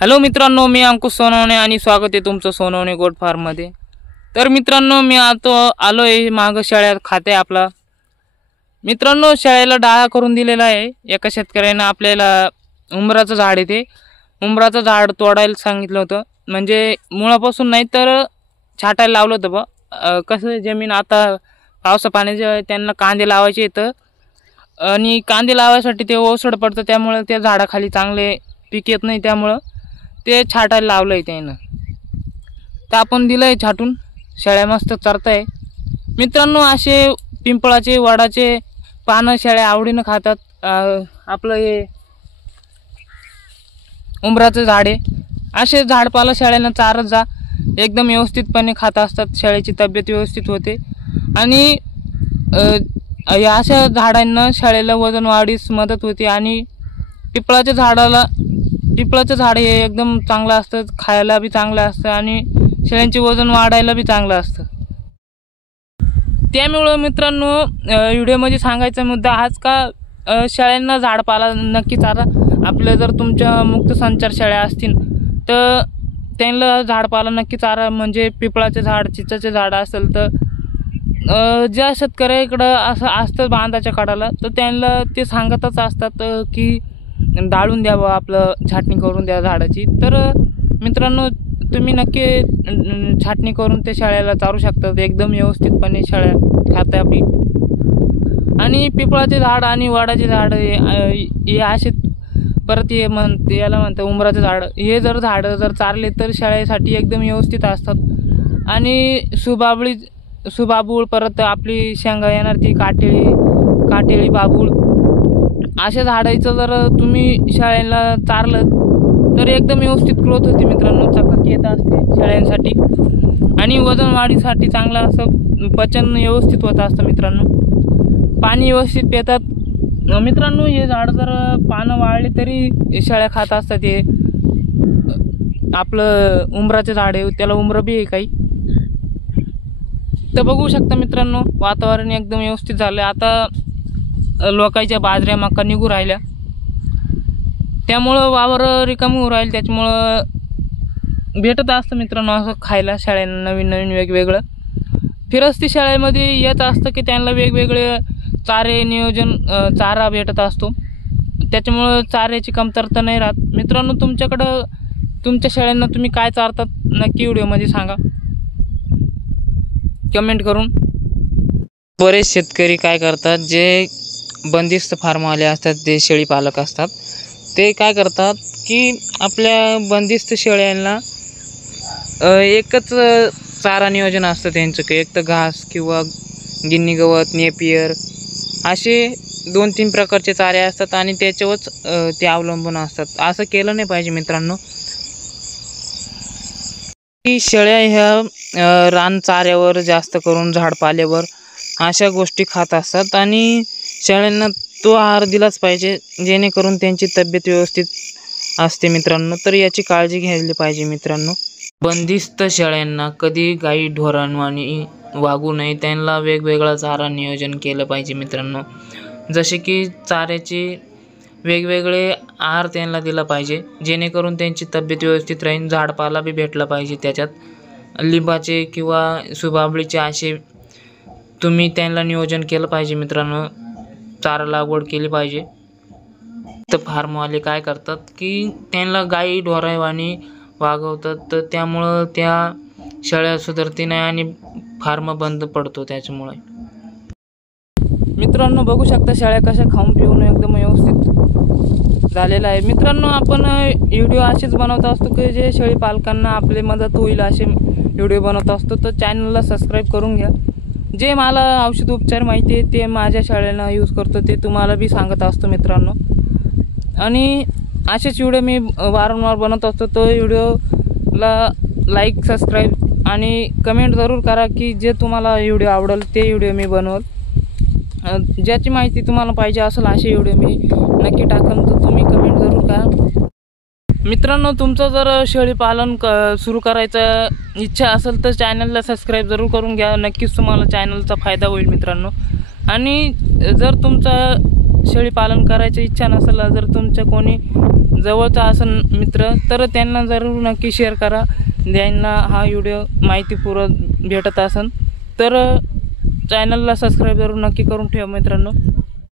Hello मित्रांनो, मी अंकुश सोनवणे आणि स्वागत आहे तुमचं सोनवणे गोट फार्म मध्ये। तर मित्रांनो, मी आलोय माग शेळ्या खाते आपला। मित्रांनो, शेळ्याला डाळा करून दिलेला आहे एका शेतकऱ्याने। आपल्याला उंबराचं झाड आहे, ते उंबराचं झाड तोडायला सांगितलं होतं, म्हणजे मुळापासून नाही तर छाटायला लावलं होतं बा। कसं जमीन आता पावसा पाण्याचे त्यांना कांदे लावायचे आहेत आणि कांदे लावायसाठी ते ओसड पडतं, त्यामुळे त्या झाडाखाली चांगले पीक येत नाही, त्यामुळे ते छाटायला लावलंय त्यानं। तर आपण दिलंय छाटून, शेळ्या मस्त चरताय। मित्रांनो, असे पिंपळाचे वडाचे पानं शेळ्या आवडीनं खातात। आपलं हे उंबराचं झाड आहे, असे झाडपाला शेळ्यांना चारत जा, एकदम व्यवस्थितपणे खात असतात, शेळ्याची तब्येत व्यवस्थित होते। आणि या अशा झाडांना शेळ्याला वजन वाढीस मदत होते। आणि पिंपळाचं झाड हे एकदम चांगलं असतं, खायला बी चांगलं असतं आणि शेळ्यांचे वजन वाढायला बी चांगलं असतं। त्यामुळे मित्रांनो, व्हिडिओमध्ये सांगायचा मुद्दा हाच का शेळ्यांना झाडपाला नक्की चारा। आपल्या जर तुमच्या मुक्त संचार शेळ्या असतील तर त्यांना झाडपाला नक्की चारा, म्हणजे पिंपळाचे झाड, चिंचेचे झाड असेल तर ज्या शेतकऱ्याकडं असं असतं बांधाच्या कडाला, तर त्यांना ते सांगतच असतात की डाळून द्यावं, आपलं छाटणी करून द्या झाडाची। तर मित्रांनो, तुम्ही नक्की छाटणी करून ते शेळ्याला चारू शकतात, एकदम व्यवस्थितपणे शेळ्या खात्या बी। आणि पिंपळाचे झाड आणि वडाचे झाड हे असे, परत याला म्हणतं उंबराचं झाड, हे जर झाडं जर चारले तर शेळ्यासाठी एकदम व्यवस्थित असतात। आणि सुबाबूळ, परत आपली शेंगा येणार ती काटेळी बाबूळ, अशा झाडाचं जर तुम्ही शेळ्यांना चारलं तर एकदम व्यवस्थित ग्रोथ होते मित्रांनो, चकत येत असते शेळ्यांसाठी। आणि वजन वाढीसाठी चांगलं असं पचन व्यवस्थित होत असतं मित्रांनो, पाणी व्यवस्थित पितात मित्रांनो। हे झाड जर पानं वाळले तरी शेळ्या खात असतात। हे आपलं उंबराचं झाड आहे, त्याला उंबर बी आहे काही। तर बघू शकता मित्रांनो, वातावरण एकदम व्यवस्थित झालं। आता लोकांच्या बाजऱ्या मका निघू राहिल्या, त्यामुळं वावर रिकामी होऊ राहील, त्याच्यामुळं भेटत असतं मित्रांनो असं खायला शेळ्यांना नवीन नवीन वेगवेगळं। फिरस्ती शेळ्यामध्ये येत असतं की त्यांना वेगवेगळे चारे नियोजन चारा भेटत असतो, त्याच्यामुळं चाऱ्याची कमतरता नाही राहत। मित्रांनो, तुमच्याकडं तुमच्या शेळ्यांना तुम्ही काय चारतात नक्की व्हिडिओमध्ये सांगा कमेंट करून। बरेच शेतकरी काय करतात, जे बंदिस्त फार्मवाले असतात, ते शेळी पालक असतात, ते काय करतात की आपल्या बंदिस्त शेळ्यांना एकच चारा नियोजन असतं त्यांचं, की एक तर घास किंवा गिन्नी गवत, नेपियर, असे 2-3 प्रकारचे चारे असतात आणि त्याच्यावरच ते अवलंबून असतात। असं केलं नाही पाहिजे मित्रांनो, की शेळ्या ह्या रान चाऱ्यावर, जास्त करून झाडपाल्यावर अशा गोष्टी खात असतात आणि शेळ्यांना तो आहार दिलाच पाहिजे, जेणेकरून त्यांची तब्येत व्यवस्थित असते मित्रांनो। तर याची काळजी घ्यायला पाहिजे मित्रांनो। बंदिस्त शेळ्यांना कधी गाई ढोरांवाणी वागू नये, त्यांना वेगवेगळा चारा नियोजन केलं पाहिजे मित्रांनो। जसे की चाऱ्याचे वेगवेगळे आहार त्यांना दिला पाहिजे, जेणेकरून त्यांची तब्येत व्यवस्थित राहील। झाडपाला बी भेटला पाहिजे, त्याच्यात लिंबाचे किंवा सुबाबळीचे असे तुम्ही त्यांना नियोजन केलं पाहिजे मित्रांनो, चारा लागवड केली पाहिजे। तर फार्मवाले काय करतात की त्यांना गाई ढोरावानी वागवतात, तर त्यामुळं त्या शेळ्या सुधारती नाही आणि फार्म बंद पडतो त्याच्यामुळे। मित्रांनो, बघू शकता शेळ्या कशा खाऊन पिऊन एकदम व्यवस्थित झालेला आहे। मित्रांनो, आपण व्हिडिओ असेच बनवत असतो की जे शेळी पालकांना आपली मदत होईल असे व्हिडिओ बनवत असतो, तर चॅनलला सबस्क्राईब करून घ्या। जे मला औषध उपचार माहिती आहे ते माझ्या शेळ्यांना यूज करतो, ते तुम्हाला बी सांगत असतो मित्रांनो। आणि असेच व्हिडिओ मी वारंवार बनवत असतो, तो व्हिडिओला लाईक, सबस्क्राईब आणि कमेंट जरूर करा की जे तुम्हाला व्हिडिओ आवडेल ते व्हिडिओ मी बनवल। ज्याची माहिती तुम्हाला पाहिजे असेल असे व्हिडिओ मी नक्की टाकन, तर तुम्ही कमेंट जरूर करा मित्रांनो। तुमचं जर शेळी पालन सुरू करायचं इच्छा असेल तर चॅनलला सबस्क्राईब जरूर करून घ्या, नक्कीच तुम्हाला चॅनलचा फायदा होईल मित्रांनो। आणि जर तुमचा शेळी पालन करायची इच्छा नसेल, जर तुमच्या कोणी जवळचा असेल मित्र, तर त्यांना जरूर नक्की शेअर करा. ज्यांना हा व्हिडिओ माहितीपूर्ण भेटत असेल तर चॅनलला सबस्क्राईब जरूर नक्की करून ठेवा मित्रांनो.